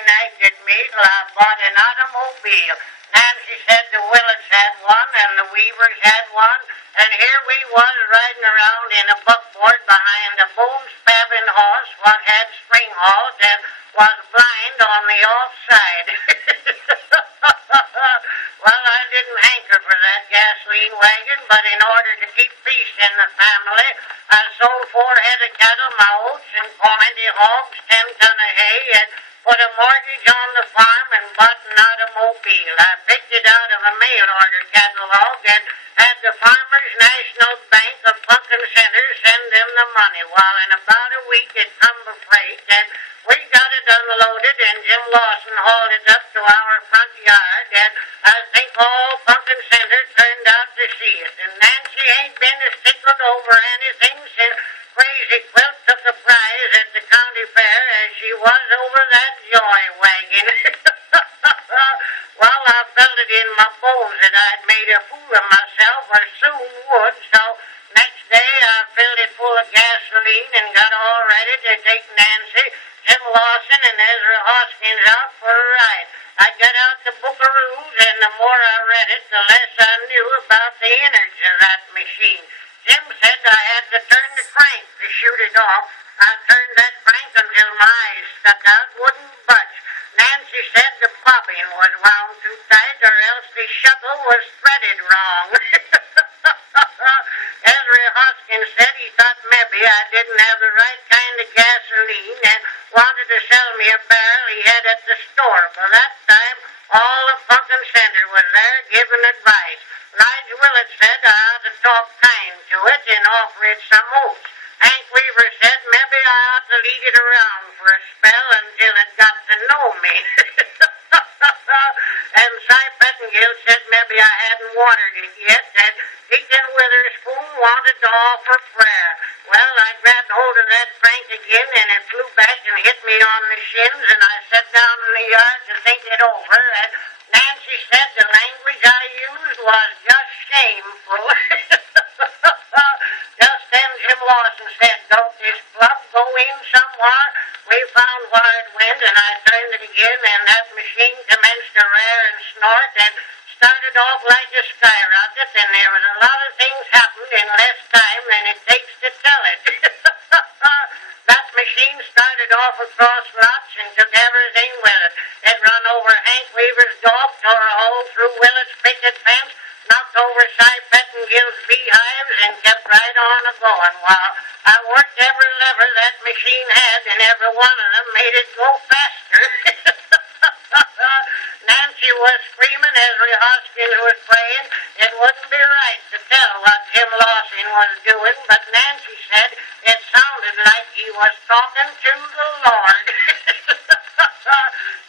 united me till I bought an automobile. Nancy said the Willets had one and the Weavers had one, and here we was riding around in a buckboard behind a bone-spabbing horse what had spring halt and was blind on the off side. Well, I didn't hanker for that gasoline wagon, but in order to keep peace in the family, I sold 4 head of cattle, my oats and 20 hogs, 10 ton of hay, and put a mortgage on the farm and bought an automobile. I picked it out of a mail order catalog and had the Farmers National Bank of Pumpkin Center send them the money. While in about a week it come to freight, and we got it unloaded, and Jim Lawson hauled it up to our front yard, and I think all Pumpkin Center turned out to see it. And Nancy ain't been as tickled over anything since Crazy Quilt took a prize at the county fair as she was over that joy wagon. Well, I felt it in my bones that I'd made a fool of myself, or soon would, so next day I filled it full of gasoline and got all ready to take Nancy, Jim Lawson, and Ezra Hoskins out for a ride. I got out the Bookaroos, and the more I read it, the less I knew about the innards of that machine. Jim said I had to turn the crank to shoot it off. I turned that crank until my eyes stuck out, wouldn't budge. Nancy said the bobbin was wound too tight, or else the shuttle was threaded wrong. Ezra Hoskins said he thought maybe I didn't have the right kind of gasoline and wanted to sell me a barrel he had at the store. By that time, all of Pumpkin Center was there giving advice. Lige Willett said I ought to talk kind to it and offer it some oats. Hank Weaver said maybe I ought to lead it around for a spell until it got to know me. And Cy Pettingill said maybe I hadn't watered it yet, and Deacon Witherspoon wanted to offer prayer. Well, I grabbed hold of that crank again, and it flew back and hit me on the shins, and I sat down in the yard to think it over, and Nancy said the language I used was just shameful. Just then Jim Lawson said, "Don't this plug go in somewhere?" We found where it went, and I turned it again, and that machine commenced to rear and snort and started off like a skyrocket, and there was a lot of things happened in less time than it takes to tell it. That machine started off across lots and took everything with it. It run over Hank Weaver's dog, tore a hole through Willett's picket fence, knocked over Cy Pettingill's beehives, and kept right on a-going. While I worked every lever that machine had, and every one of them made it go faster. Nancy was screaming, Ezra Hoskins was praying. It wouldn't be right to tell what Jim Lawson was doing, but Nancy said it sounded like he was talking to the Lord.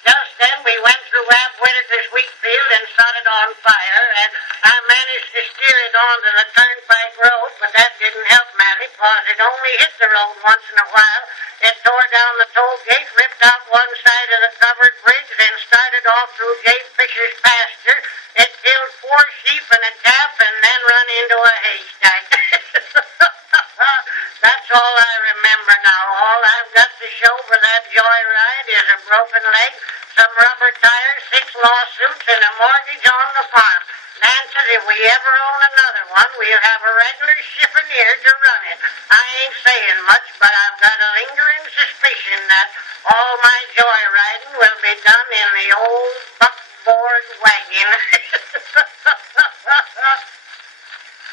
Just then we went through Ab Whitaker's wheat field and set it on fire, and I managed to steer it onto the turnpike road, but that didn't help Matty, because it only hit the road once in a while. It tore down the toll gate, ripped out one side of the covered bridge, then started off through Jay Fisher's pasture. It killed 4 sheep and a calf, and then run into a haystack. That's all I remember now. All I've got to show for that joyride is a broken leg, some rubber tires, 6 lawsuits, and a mortgage on the farm. Nancy, if we ever own another one, we'll have a regular chiffonnier to run it. I ain't saying much, but I've got a lingering suspicion that all my joyriding will be done in the old buckboard wagon.